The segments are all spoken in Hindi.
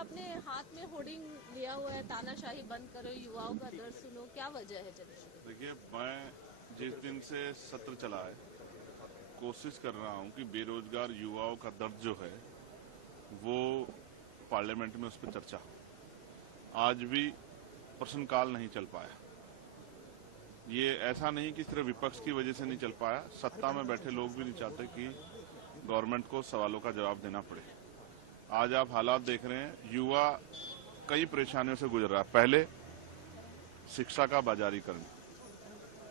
आपने हाथ में होर्डिंग लिया हुआ है, तानाशाही बंद करो, युवाओं का दर्द सुनो, क्या वजह है चंद्रशेखर? देखिए, मैं जिस दिन से सत्र चला है कोशिश कर रहा हूं कि बेरोजगार युवाओं का दर्द जो है वो पार्लियामेंट में उस पर चर्चा हो। आज भी प्रश्नकाल नहीं चल पाया। ये ऐसा नहीं कि सिर्फ विपक्ष की वजह से नहीं चल पाया, सत्ता में बैठे लोग भी नहीं चाहते कि गवर्नमेंट को सवालों का जवाब देना पड़े। आज आप हालात देख रहे हैं, युवा कई परेशानियों से गुजर रहा है। पहले शिक्षा का बाजारीकरण,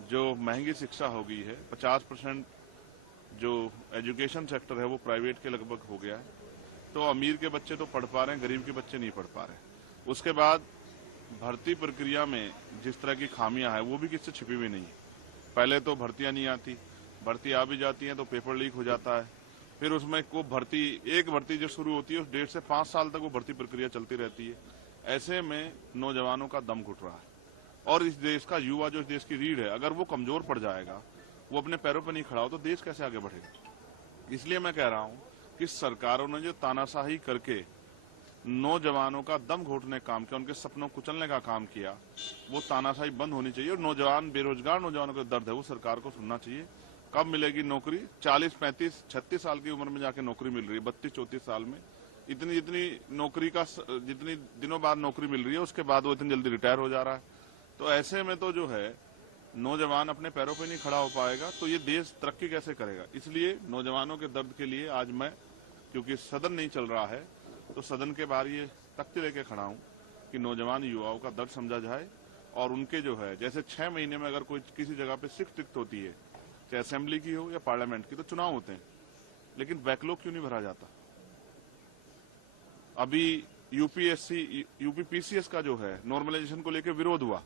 जो महंगी शिक्षा हो गई है, 50% जो एजुकेशन सेक्टर है वो प्राइवेट के लगभग हो गया है। तो अमीर के बच्चे तो पढ़ पा रहे हैं, गरीब के बच्चे नहीं पढ़ पा रहे। उसके बाद भर्ती प्रक्रिया में जिस तरह की खामियां हैं वो भी किससे छिपी हुई नहीं है। पहले तो भर्तियां नहीं आती, भर्ती आ भी जाती है तो पेपर लीक हो जाता है। फिर उसमें को भर्ती, एक भर्ती जो शुरू होती है उस 1.5 से 5 साल तक वो भर्ती प्रक्रिया चलती रहती है। ऐसे में नौजवानों का दम घुट रहा है और इस देश का युवा, जो इस देश की रीढ़ है, अगर वो कमजोर पड़ जाएगा, वो अपने पैरों पर नहीं खड़ा हो, तो देश कैसे आगे बढ़ेगा। इसलिए मैं कह रहा हूं कि सरकारों ने जो तानाशाही करके नौजवानों का दम घोटने का काम किया, उनके सपनों को कुचलने का काम किया, वो तानाशाही बंद होनी चाहिए। और नौजवान, बेरोजगार नौजवानों का दर्द है वो सरकार को सुनना चाहिए। कब मिलेगी नौकरी? 40, 35, 36 साल की उम्र में जाके नौकरी मिल रही है, 32, 34 साल में। जितनी नौकरी का, जितनी दिनों बाद नौकरी मिल रही है उसके बाद वो इतनी जल्दी रिटायर हो जा रहा है। तो ऐसे में तो जो है नौजवान अपने पैरों पे नहीं खड़ा हो पाएगा तो ये देश तरक्की कैसे करेगा। इसलिए नौजवानों के दर्द के लिए आज मैं, क्योंकि सदन नहीं चल रहा है, तो सदन के बाहर ये तख्ती लेके खड़ा हूं कि नौजवान युवाओं का दर्द समझा जाए और उनके जो है, जैसे 6 महीने में अगर कोई किसी जगह पे सीट रिक्त होती है, चाहे असेंबली की हो या पार्लियामेंट की, तो चुनाव होते हैं, लेकिन बैकलॉग क्यों नहीं भरा जाता। अभी यूपी पीसीएस का जो है नॉर्मलाइजेशन को लेकर विरोध हुआ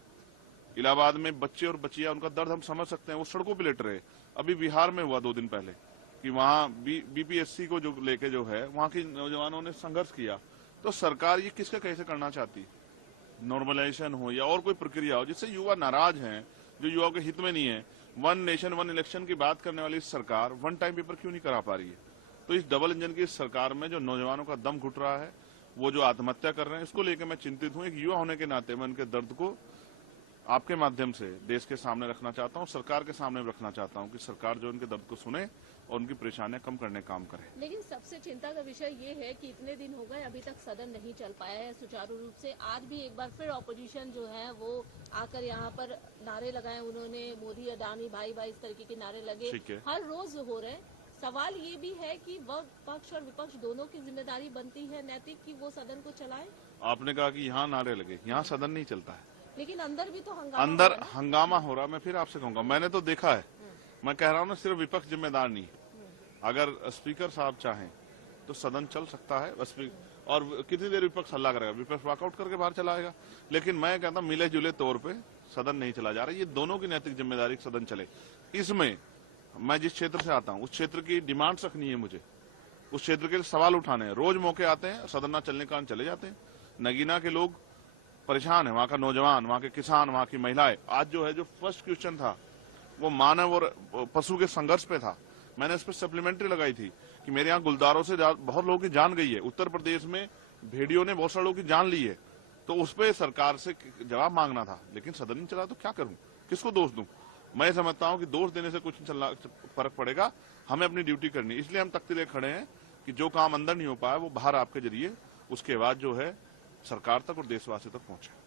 इलाहाबाद में, बच्चे और बच्चियां, उनका दर्द हम समझ सकते हैं, वो सड़कों पे लेट रहे। अभी बिहार में हुआ 2 दिन पहले कि वहां बीपीएससी को जो लेके जो है वहां के नौजवानों ने संघर्ष किया। तो सरकार ये किसका कैसे करना चाहती है? नॉर्मलाइजेशन हो या और कोई प्रक्रिया हो जिससे युवा नाराज हैं, जो युवाओं के हित में नहीं है। 1 नेशन 1 इलेक्शन की बात करने वाली सरकार 1 टाइम पेपर क्यों नहीं करा पा रही है? तो इस डबल इंजन की सरकार में जो नौजवानों का दम घुट रहा है, वो जो आत्महत्या कर रहे हैं, इसको लेकर मैं चिंतित हूं। एक युवा होने के नाते मैं उनके दर्द को आपके माध्यम से देश के सामने रखना चाहता हूं, सरकार के सामने रखना चाहता हूं कि सरकार जो उनके दर्द को सुने और उनकी परेशानियां कम करने का काम करे। लेकिन सबसे चिंता का विषय ये है कि इतने दिन हो गए, अभी तक सदन नहीं चल पाया है सुचारू रूप से। आज भी एक बार फिर ऑपोजिशन जो है वो आकर यहाँ पर नारे लगाए, उन्होंने मोदी अडानी भाई भाई इस तरीके के नारे लगे, हर रोज हो रहे। सवाल ये भी है कि वह पक्ष और विपक्ष दोनों की जिम्मेदारी बनती है नैतिक कि वो सदन को चलाए। आपने कहा कि यहाँ नारे लगे, यहाँ सदन नहीं चलता है, लेकिन अंदर भी तो हंगामा हो रहा। मैं फिर आपसे कहूंगा, मैंने तो देखा है, मैं कह रहा हूँ ना, सिर्फ विपक्ष जिम्मेदार नहीं। अगर स्पीकर साहब चाहें तो सदन चल सकता है। और कितनी देर विपक्ष हल्ला करेगा? विपक्ष वॉकआउट करके बाहर चला आएगा। लेकिन मैं कहता हूं मिले जुले तौर पे सदन नहीं चला जा रहा। ये दोनों की नैतिक जिम्मेदारी सदन चले। इसमें मैं जिस क्षेत्र से आता हूं उस क्षेत्र की डिमांड्स रखनी है मुझे, उस क्षेत्र के सवाल उठाने हैं। रोज मौके आते हैं, सदन न चलने के कारण चले जाते हैं। नगीना के लोग परेशान है, वहां का नौजवान, वहां के किसान, वहां की महिलाएं। आज जो है, जो फर्स्ट क्वेश्चन था वो मानव और पशु के संघर्ष पे था। मैंने इस पर सप्लीमेंट्री लगाई थी कि मेरे यहाँ गुलदारों से बहुत लोगों की जान गई है। उत्तर प्रदेश में भेड़ियों ने बहुत सारे लोगों की जान ली है। तो उस पर सरकार से जवाब मांगना था, लेकिन सदन नहीं चला तो क्या करूं, किसको दोष दूं? मैं समझता हूं कि दोष देने से कुछ फर्क पड़ेगा, हमें अपनी ड्यूटी करनी। इसलिए हम तख्ती ले खड़े हैं कि जो काम अंदर नहीं हो पाया वो बाहर आपके जरिए उसके बाद जो है सरकार तक और देशवासी तक पहुंचे।